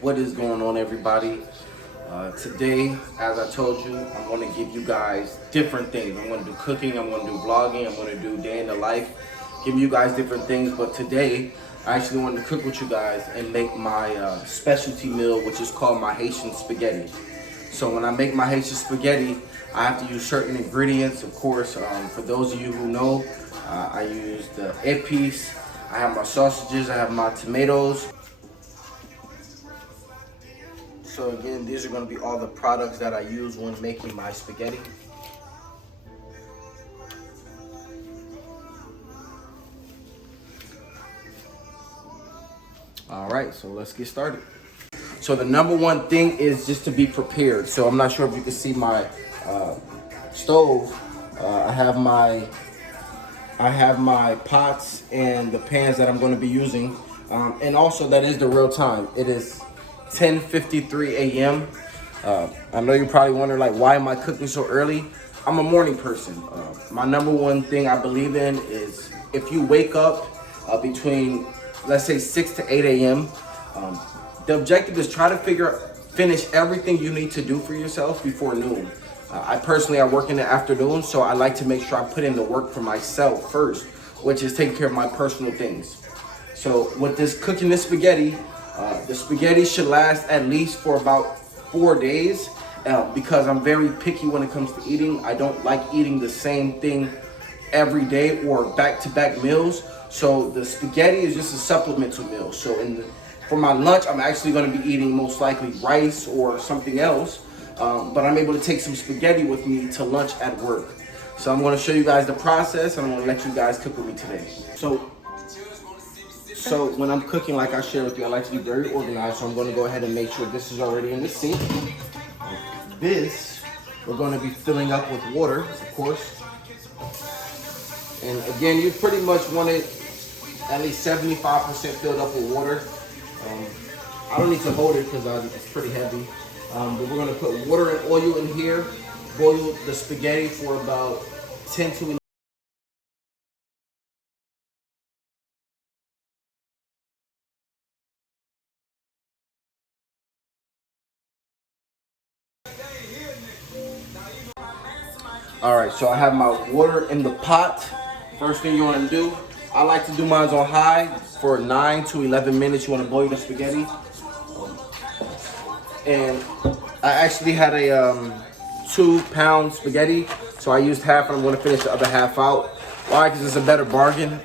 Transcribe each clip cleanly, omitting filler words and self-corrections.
What is going on, everybody? Today, as I told you, I'm going to give you guys different things. I'm going to do cooking, I'm going to do vlogging, I'm going to do day in the life, giving you guys different things. But today, I actually wanted to cook with you guys and make my specialty meal, which is called my Haitian spaghetti. So when I make my Haitian spaghetti, I have to use certain ingredients. Of course, for those of you who know, I use the épices, I have my sausages, I have my tomatoes. So again, these are going to be all the products that I use when making my spaghetti. All right, so let's get started. So the number one thing is just to be prepared. So I'm not sure if you can see my stove. I have my pots and the pans that I'm going to be using, and also that is the real time. It is 10:53 a.m. I know you're probably wondering, like, why am I cooking so early? I'm a morning person. My number one thing I believe in is if you wake up between, let's say, 6 to 8 a.m., the objective is try to finish everything you need to do for yourself before noon. I work in the afternoon, so I like to make sure I put in the work for myself first, which is taking care of my personal things. So with this cooking this spaghetti, the spaghetti should last at least for about 4 days, because I'm very picky when it comes to eating. I don't like eating the same thing every day or back-to-back meals. So the spaghetti is just a supplemental meal. So for my lunch, I'm actually going to be eating most likely rice or something else, but I'm able to take some spaghetti with me to lunch at work. So I'm going to show you guys the process, and I'm going to let you guys cook with me today. So when I'm cooking, like I shared with you, I like to be very organized. So I'm going to go ahead and make sure this is already in the sink. This, we're going to be filling up with water, of course. And again, you pretty much want it at least 75% filled up with water. I don't need to hold it because it's pretty heavy. But we're going to put water and oil in here, boil the spaghetti for about 10 to 11. All right, so I have my water in the pot. First thing you want to do, I like to do mine on high for 9 to 11 minutes. You want to boil the spaghetti. And I actually had a 2-pound spaghetti, so I used half and I'm going to finish the other half out. Why? Because it's a better bargain.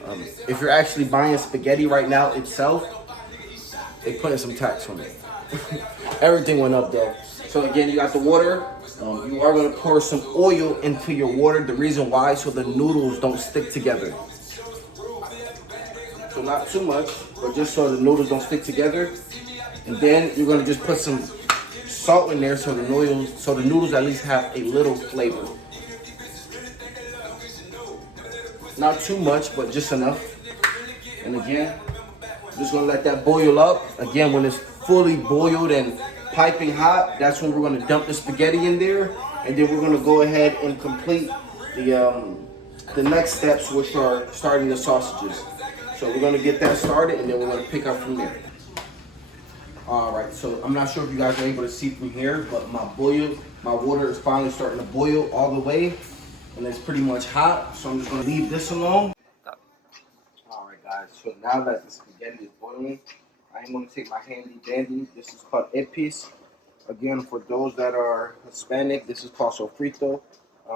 If you're actually buying spaghetti right now itself, they put in some tax on it. Everything went up though. So again, you got the water. You are going to pour some oil into your water. The reason why, so the noodles don't stick together. So not too much, but just so the noodles don't stick together. And then you're going to just put some salt in there so the noodles at least have a little flavor. Not too much, but just enough. And again, I'm just going to let that boil up. Again, when it's fully boiled and piping hot, that's when we're going to dump the spaghetti in there, and then we're going to go ahead and complete the next steps, which are starting the sausages. So we're going to get that started, and then we're going to pick up from there. All right, so I'm not sure if you guys are able to see from here, but my water is finally starting to boil all the way, and it's pretty much hot. So I'm just going to leave this alone. All right, guys. So now that the spaghetti is boiling, I'm going to take my handy dandy. This is called épices. Again, for those that are Hispanic, this is called sofrito.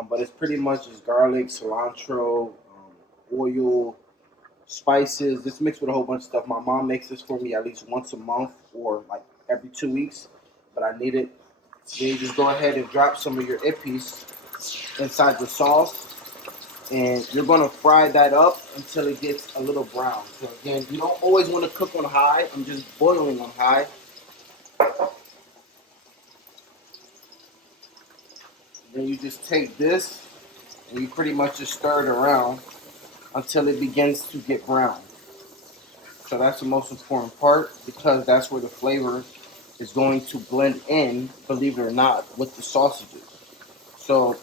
But it's pretty much just garlic, cilantro, oil, spices. This mixed with a whole bunch of stuff. My mom makes this for me at least once a month or like every 2 weeks. But I need it. Then you just go ahead and drop some of your épices inside the sauce. And you're going to fry that up until it gets a little brown. So again, you don't always want to cook on high. I'm just boiling on high. Then you just take this and you pretty much just stir it around until it begins to get brown. So that's the most important part, because that's where the flavor is going to blend in, believe it or not, with the sausages. So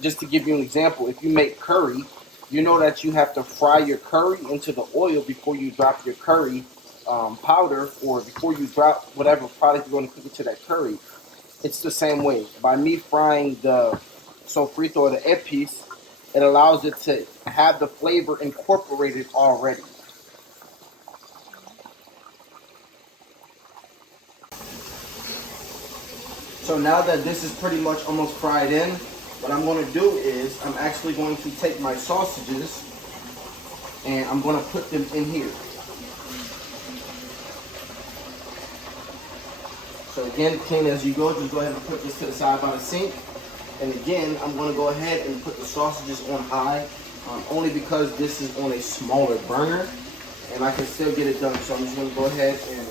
just to give you an example, if you make curry, you know that you have to fry your curry into the oil before you drop your curry powder, or before you drop whatever product you're going to cook into that curry, it's the same way. By me frying the sofrito or the epice, it allows it to have the flavor incorporated already. So now that this is pretty much almost fried in, what I'm going to do is I'm actually going to take my sausages and I'm going to put them in here. So again, clean as you go, just go ahead and put this to the side by the sink. And again, I'm going to go ahead and put the sausages on high, only because this is on a smaller burner and I can still get it done. So I'm just going to go ahead and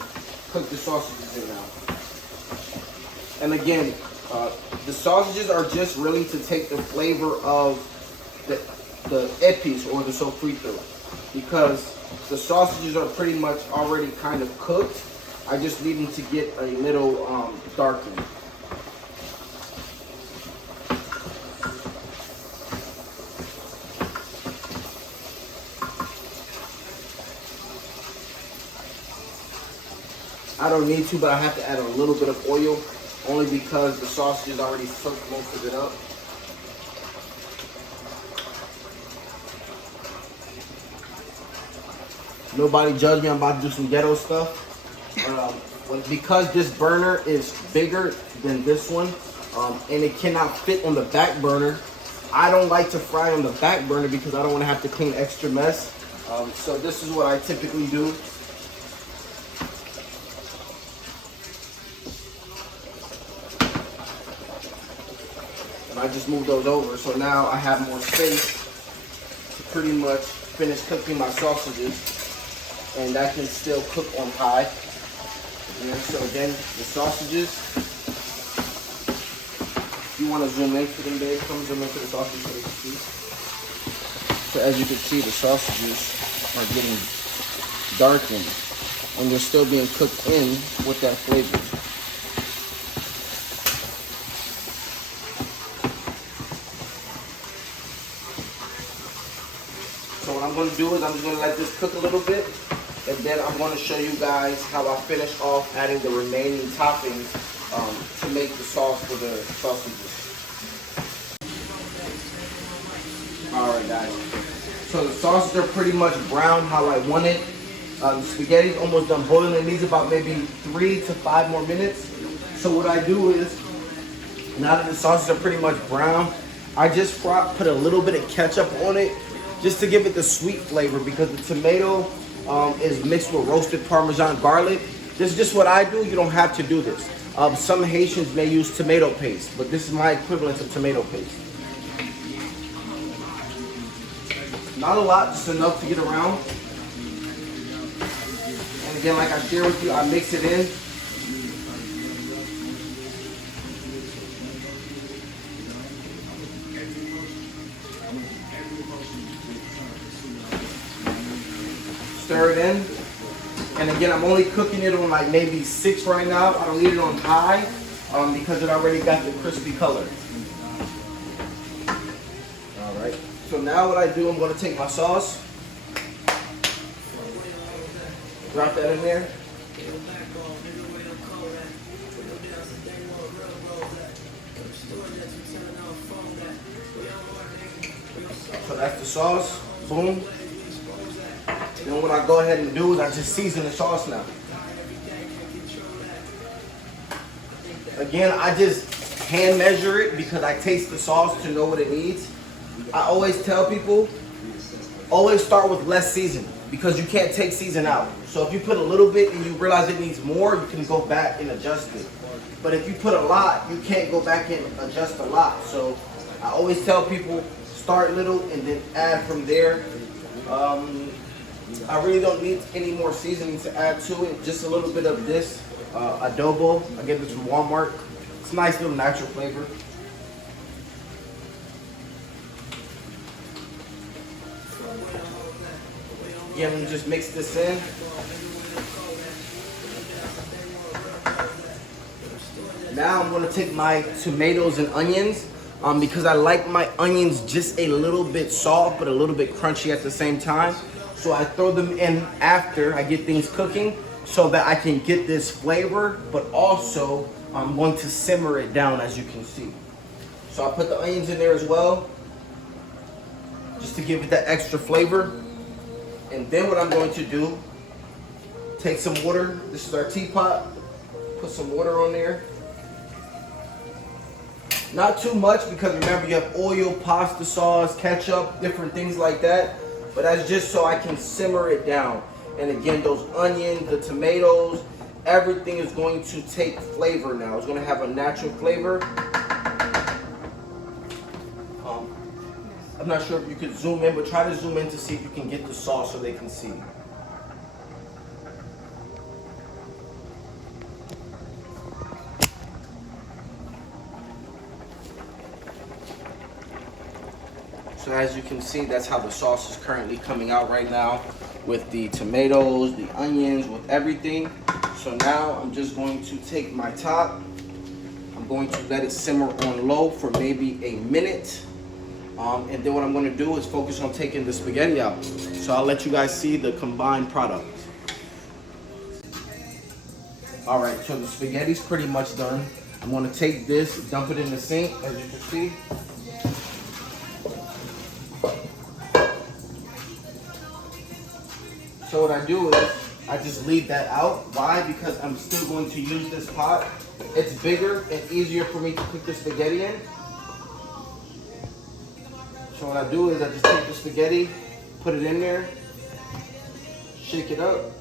cook the sausages in now. And again, the sausages are just really to take the flavor of the epice or the sofrito, because the sausages are pretty much already kind of cooked. I just need them to get a little darkened. I don't need to, but I have to add a little bit of oil, only because the sausages already soaked most of it up. Nobody judge me, I'm about to do some ghetto stuff. Because this burner is bigger than this one, and it cannot fit on the back burner, I don't like to fry on the back burner because I don't want to have to clean extra mess. So this is what I typically do. I just moved those over, so now I have more space to pretty much finish cooking my sausages, and that can still cook on high. And so again, the sausages, if you want to zoom in for them, babe, come zoom in for the sausages so they can see. So as you can see, the sausages are getting darkened, and they're still being cooked in with that flavor. So what I'm going to do is I'm just going to let this cook a little bit, and then I'm going to show you guys how I finish off adding the remaining toppings to make the sauce for the sausages. Alright guys, so the sausages are pretty much brown how I want it. The spaghetti's almost done boiling. It needs about maybe 3 to 5 more minutes. So what I do is, now that the sausages are pretty much brown, I just put a little bit of ketchup on it, just to give it the sweet flavor, because the tomato is mixed with roasted Parmesan garlic. This is just what I do. You don't have to do this. Some Haitians may use tomato paste, but this is my equivalent of tomato paste. Not a lot, just enough to get around. And again, like I shared with you, I mix it in. Stir it in, and again, I'm only cooking it on like maybe 6 right now. I don't need it on high because it already got the crispy color. All right. So now what I do, I'm going to take my sauce, drop that in there. So that's the sauce. Boom. Then what I go ahead and do is I just season the sauce now. Again, I just hand measure it because I taste the sauce to know what it needs. I always tell people, always start with less seasoning because you can't take season out. So if you put a little bit and you realize it needs more, you can go back and adjust it. But if you put a lot, you can't go back and adjust a lot. So I always tell people, start little and then add from there. I really don't need any more seasoning to add to it. Just a little bit of this adobo. I get this from Walmart. It's a nice little natural flavor. Yeah, I'm gonna just mix this in. Now I'm gonna take my tomatoes and onions because I like my onions just a little bit soft but a little bit crunchy at the same time. So I throw them in after I get things cooking, so that I can get this flavor, but also I'm going to simmer it down, as you can see. So I put the onions in there as well, just to give it that extra flavor. And then what I'm going to do, take some water. This is our teapot. Put some water on there. Not too much, because remember you have oil, pasta sauce, ketchup, different things like that. But that's just so I can simmer it down. And again, those onions, the tomatoes, everything is going to take flavor now. It's going to have a natural flavor. I'm not sure if you could zoom in, but try to zoom in to see if you can get the sauce so they can see. So as you can see, that's how the sauce is currently coming out right now, with the tomatoes, the onions, with everything. So now I'm just going to take my top. I'm going to let it simmer on low for maybe a minute. And then what I'm going to do is focus on taking the spaghetti out. So I'll let you guys see the combined product. All right, so the spaghetti's pretty much done. I'm going to take this, dump it in the sink, as you can see. So what I do is I just leave that out. Why? Because I'm still going to use this pot. It's bigger and easier for me to cook the spaghetti in. So what I do is I just take the spaghetti, put it in there, shake it up,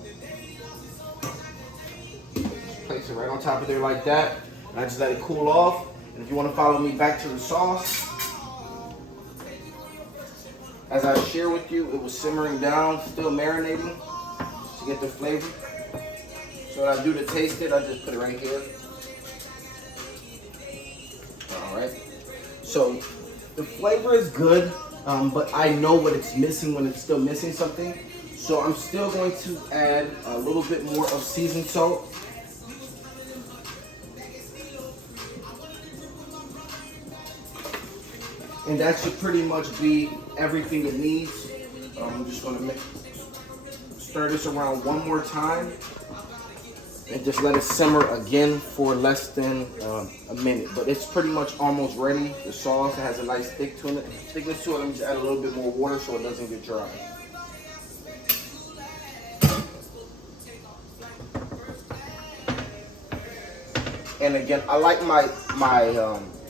just place it right on top of there like that, and I just let it cool off. And if you want to follow me back to the sauce, as I share with you, it was simmering down, still marinating to get the flavor. So what I do to taste it, I just put it right here. All right. So the flavor is good, but I know what it's missing when it's still missing something. So I'm still going to add a little bit more of seasoned salt. And that should pretty much be everything it needs. I'm just going to stir this around one more time and just let it simmer again for less than a minute. But it's pretty much almost ready. The sauce has a nice thickness to it. Let me just add a little bit more water so it doesn't get dry. And again, I like my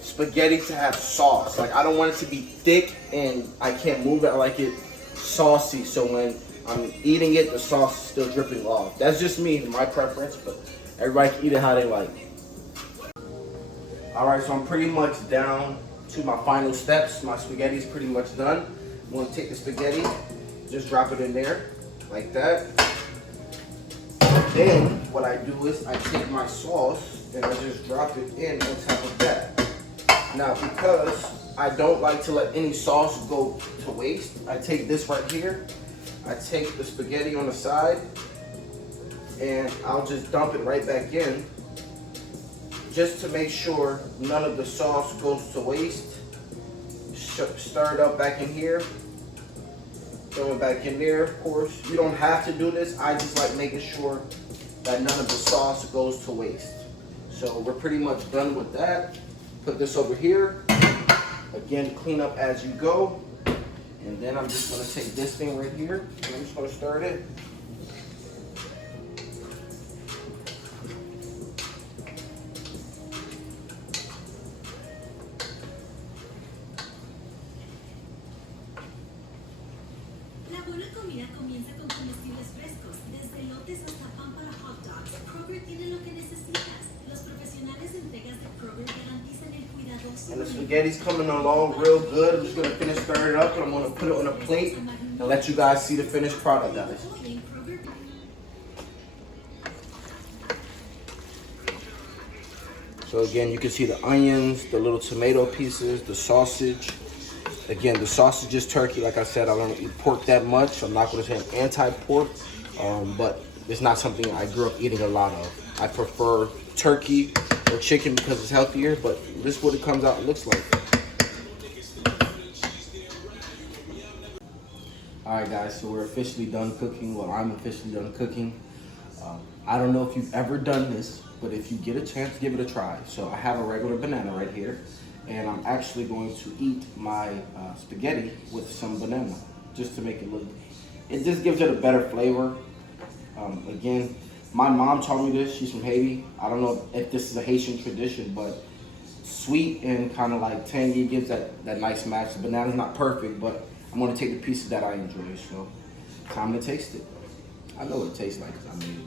spaghetti to have sauce. Like, I don't want it to be thick and I can't move it. I like it saucy, so when I'm eating it, the sauce is still dripping off. That's just me, my preference, but everybody can eat it how they like. All right, so I'm pretty much down to my final steps. My spaghetti is pretty much done. I'm gonna take the spaghetti, just drop it in there, like that. Then what I do is I take my sauce and I just drop it in on top of that. Now, because I don't like to let any sauce go to waste, I take this right here. I take the spaghetti on the side and I'll just dump it right back in, just to make sure none of the sauce goes to waste. Stir it up back in here, throw it back in there. Of course, you don't have to do this. I just like making sure that none of the sauce goes to waste. So we're pretty much done with that. Put this over here. Again, clean up as you go. And then I'm just going to take this thing right here and I'm just going to stir it in. La buena comida comienza con comestibles frescos, desde elotes hasta pan para hot dogs. Kroger tiene lo que necesitas. Los profesionales de entregas de Kroger garantizan el cuidadoso. And the spaghetti's coming along real good. I'm just going to finish stirring it up and I'm going to put it on a plate and let you guys see the finished product, guys. So again, you can see the onions, the little tomato pieces, the sausage. Again, the sausage is turkey. Like I said, I don't eat pork that much. So I'm not going to say I'm anti-pork, but it's not something I grew up eating a lot of. I prefer turkey or chicken because it's healthier, but this is what it comes out and looks like. All right, guys, so we're officially done cooking. Well, I'm officially done cooking. I don't know if you've ever done this, but if you get a chance, give it a try. So I have a regular banana right here, and I'm actually going to eat my spaghetti with some banana, just to make it look, it just gives it a better flavor. Again, my mom taught me this, she's from Haiti. I don't know if this is a Haitian tradition, but sweet and kind of like tangy gives that nice match. The banana's not perfect, but I'm gonna take the pieces that I enjoy, so time to taste it. I know what it tastes like because I made it.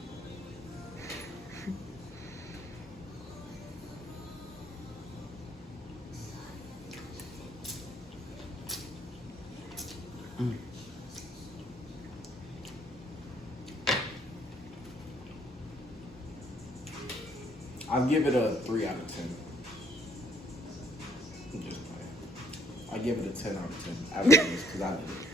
I'll give it a 3 out of 10. I'm just playing. I give it a 10 out of 10 after this because I did it.